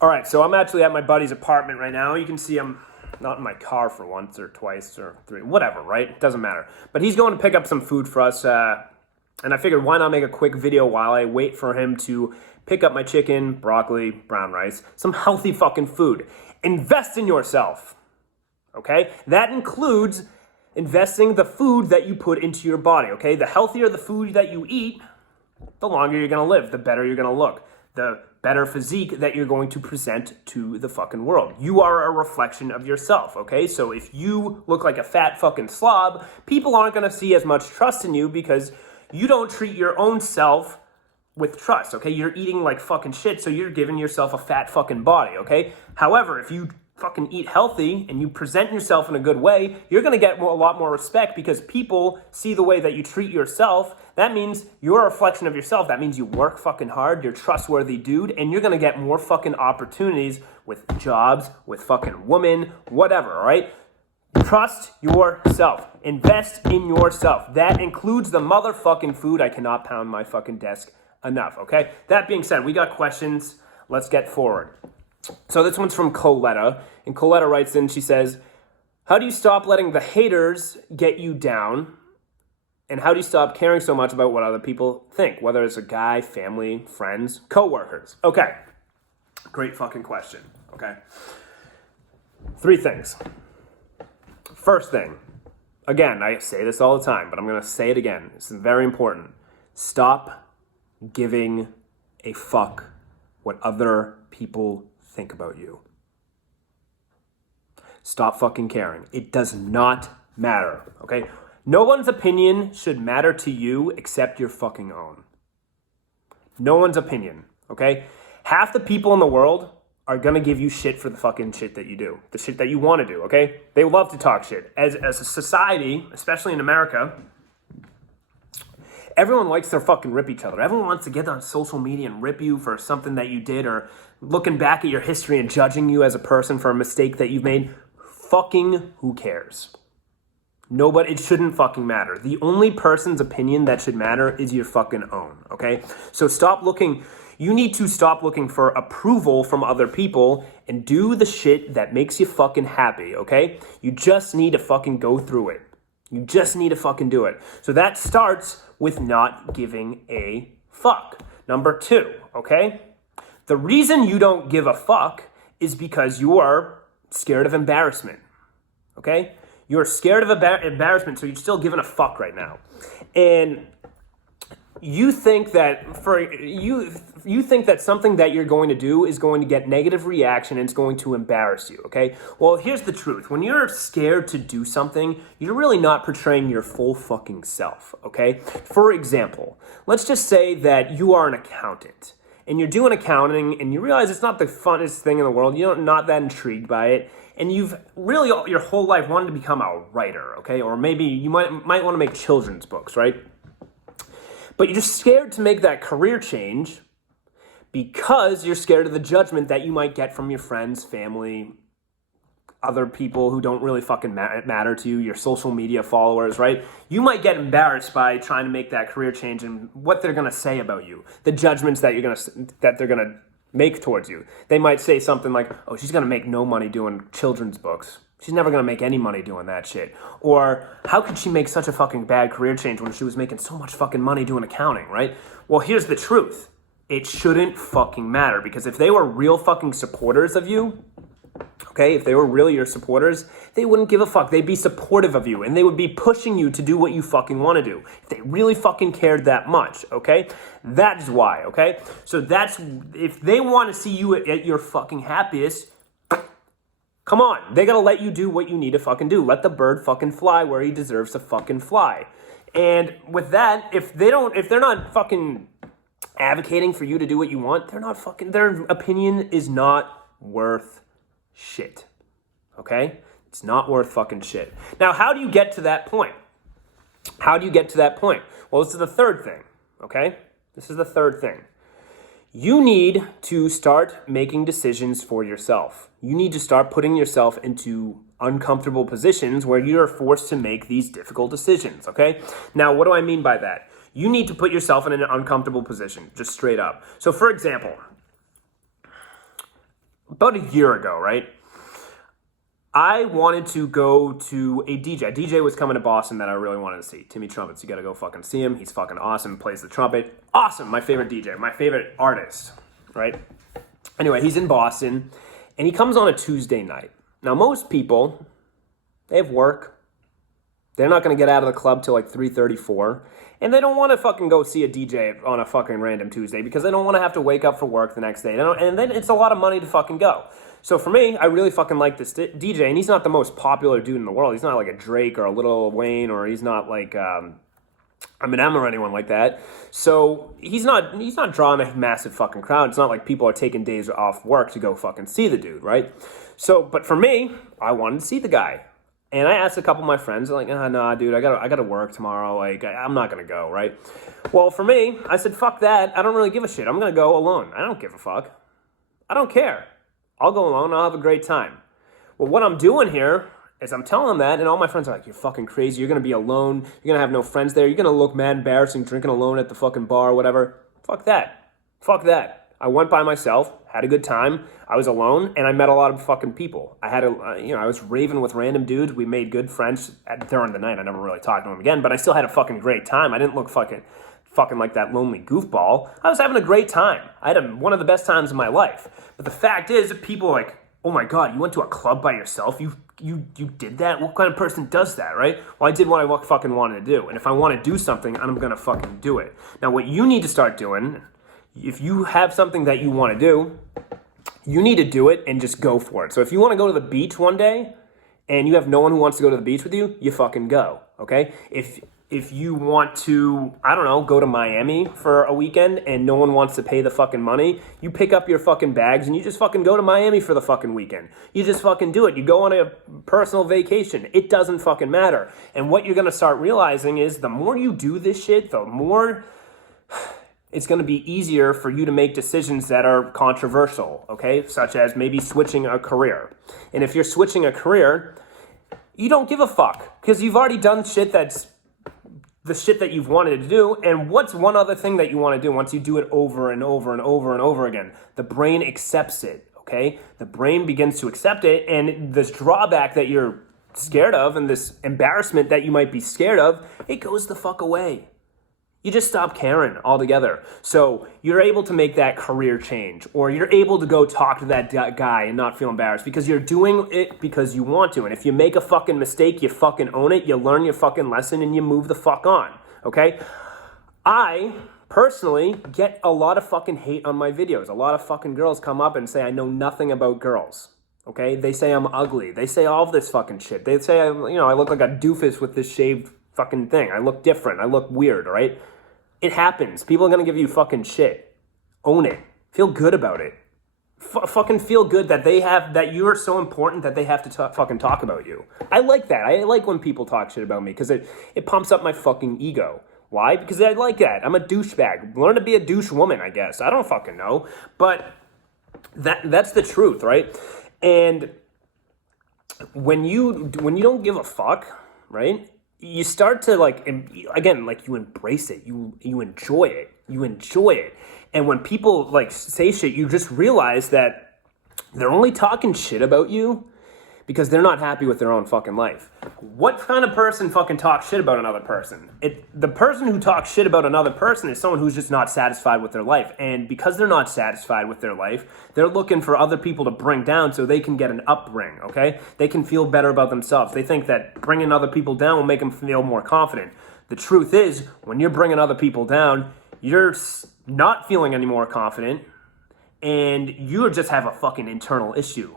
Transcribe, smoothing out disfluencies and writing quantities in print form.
All right, so I'm actually at my buddy's apartment right now. You can see I'm not in my car for once or twice or three, whatever, right? It doesn't matter. But he's going to pick up some food for us, and I figured why not make a quick video while I wait for him to pick up my chicken, broccoli, brown rice, some healthy fucking food. Invest in yourself, okay? That includes investing the food that you put into your body, okay? The healthier the food that you eat, the longer you're gonna live, the better you're gonna look, the better physique that you're going to present to the fucking world. You are a reflection of yourself, okay? So if you look like a fat fucking slob, people aren't gonna see as much trust in you because you don't treat your own self with trust, okay? You're eating like fucking shit, so you're giving yourself a fat fucking body, okay? However, if you fucking eat healthy and you present yourself in a good way, you're gonna get a lot more respect because people see the way that you treat yourself. That means you're a reflection of yourself. That means you work fucking hard, you're a trustworthy dude, and you're gonna get more fucking opportunities with jobs, with fucking women, whatever, all right? Trust yourself. Invest in yourself. That includes the motherfucking food. I cannot pound my fucking desk enough, okay? That being said, we got questions. Let's get forward. So this one's from Coletta, and Coletta writes in, she says, how do you stop letting the haters get you down? And how do you stop caring so much about what other people think, whether it's a guy, family, friends, coworkers? Okay, great fucking question, okay? 3 things. First thing, again, I say this all the time, but I'm gonna say it again. This is very important. Stop giving a fuck what other people think about you. Stop fucking caring. It does not matter, okay? No one's opinion should matter to you except your fucking own. No one's opinion, okay? Half the people in the world are gonna give you shit for the fucking shit that you do, the shit that you wanna do, okay? They love to talk shit. As a society, especially in America, everyone likes to fucking rip each other. Everyone wants to get on social media and rip you for something that you did or looking back at your history and judging you as a person for a mistake that you've made. Fucking who cares? Nobody, it shouldn't fucking matter. The only person's opinion that should matter is your fucking own, okay? So stop looking, you need to stop looking for approval from other people and do the shit that makes you fucking happy, okay? You just need to fucking go through it. You just need to fucking do it. So that starts with not giving a fuck. Number 2, okay? The reason you don't give a fuck is because you are scared of embarrassment, okay? You're scared of embarrassment, so you're still giving a fuck right now. And you think that you think that something that you're going to do is going to get negative reaction and it's going to embarrass you, okay? Well, here's the truth. When you're scared to do something, you're really not portraying your full fucking self, okay? For example, let's just say that you are an accountant and you're doing accounting and you realize it's not the funnest thing in the world. You're not that intrigued by it. And you've really your whole life wanted to become a writer, okay? Or maybe you might want to make children's books, right? But you're just scared to make that career change because you're scared of the judgment that you might get from your friends, family, other people who don't really fucking matter to you, your social media followers, right? You might get embarrassed by trying to make that career change and what they're gonna say about you, the judgments that they're gonna make towards you. They might say something like, oh, she's gonna make no money doing children's books. She's never gonna make any money doing that shit. Or how could she make such a fucking bad career change when she was making so much fucking money doing accounting, right? Well, here's the truth. It shouldn't fucking matter because if they were real fucking supporters of you, okay, if they were really your supporters, they wouldn't give a fuck. They'd be supportive of you and they would be pushing you to do what you fucking want to do. If they really fucking cared that much, okay? That's why, okay? So that's, if they want to see you at your fucking happiest, come on, they gotta let you do what you need to fucking do. Let the bird fucking fly where he deserves to fucking fly. And with that, if they're not fucking advocating for you to do what you want, their opinion is not worth shit. Okay? It's not worth fucking shit. Now, how do you get to that point? How do you get to that point? Well, this is the third thing, okay? This is the third thing. You need to start making decisions for yourself. You need to start putting yourself into uncomfortable positions where you're forced to make these difficult decisions, okay? Now, what do I mean by that? You need to put yourself in an uncomfortable position, just straight up. So, for example, about a year ago, right? I wanted to go to a DJ. A DJ was coming to Boston that I really wanted to see. Timmy Trumpets. You gotta go fucking see him. He's fucking awesome. Plays the trumpet. Awesome. My favorite DJ. My favorite artist. Right? Anyway, he's in Boston. And he comes on a Tuesday night. Now, most people, they have work. They're not gonna get out of the club till like 3:34. And they don't want to fucking go see a DJ on a fucking random Tuesday because they don't want to have to wake up for work the next day. And then it's a lot of money to fucking go. So for me, I really fucking like this DJ, and he's not the most popular dude in the world. He's not like a Drake or a Lil Wayne, or he's not like Eminem or anyone like that. So he's not drawing a massive fucking crowd. It's not like people are taking days off work to go fucking see the dude, right? So, but for me, I wanted to see the guy. And I asked a couple of my friends, like, nah, dude, I gotta work tomorrow. Like, I'm not gonna go, right? Well, for me, I said, fuck that. I don't really give a shit. I'm gonna go alone. I don't give a fuck. I don't care. I'll go alone. I'll have a great time. Well, what I'm doing here is I'm telling them that, and all my friends are like, you're fucking crazy. You're gonna be alone. You're gonna have no friends there. You're gonna look mad embarrassing drinking alone at the fucking bar or whatever. Fuck that. Fuck that. I went by myself, had a good time. I was alone, and I met a lot of fucking people. I was raving with random dudes. We made good friends during the night. I never really talked to them again, but I still had a fucking great time. I didn't look fucking like that lonely goofball. I was having a great time. I had one of the best times of my life. But the fact is, people are like, oh my God, you went to a club by yourself? You did that? What kind of person does that, right? Well, I did what I fucking wanted to do. And if I want to do something, I'm going to fucking do it. Now, what you need to start doing, if you have something that you want to do, you need to do it and just go for it. So if you want to go to the beach one day and you have no one who wants to go to the beach with you, you fucking go, okay? If you want to, I don't know, go to Miami for a weekend and no one wants to pay the fucking money, you pick up your fucking bags and you just fucking go to Miami for the fucking weekend. You just fucking do it. You go on a personal vacation. It doesn't fucking matter. And what you're going to start realizing is the more you do this shit, the more it's going to be easier for you to make decisions that are controversial, okay? Such as maybe switching a career. And if you're switching a career, you don't give a fuck because you've already done shit that's the shit that you've wanted to do. And what's one other thing that you want to do once you do it over and over and over and over again? The brain accepts it, okay? The brain begins to accept it, and this drawback that you're scared of and this embarrassment that you might be scared of, it goes the fuck away. You just stop caring altogether. So you're able to make that career change, or you're able to go talk to that guy and not feel embarrassed because you're doing it because you want to. And if you make a fucking mistake, you fucking own it, you learn your fucking lesson, and you move the fuck on, okay? I personally get a lot of fucking hate on my videos. A lot of fucking girls come up and say I know nothing about girls, okay? They say I'm ugly. They say all of this fucking shit. They say I look like a doofus with this shaved fucking thing. I look different. I look weird, right? It happens. People are going to give you fucking shit. Own it. Feel good about it. Fucking feel good that you are so important that they have to fucking talk about you. I like that. I like when people talk shit about me because it pumps up my fucking ego. Why? Because I like that. I'm a douchebag. Learn to be a douche woman, I guess. I don't fucking know. But that's the truth, right? And when you don't give a fuck, right? You start to you embrace it. You enjoy it. And when people say shit, you just realize that they're only talking shit about you because they're not happy with their own fucking life. What kind of person fucking talks shit about another person? The person who talks shit about another person is someone who's just not satisfied with their life. And because they're not satisfied with their life, they're looking for other people to bring down so they can get an upbring, okay? They can feel better about themselves. They think that bringing other people down will make them feel more confident. The truth is, when you're bringing other people down, you're not feeling any more confident, and you just have a fucking internal issue.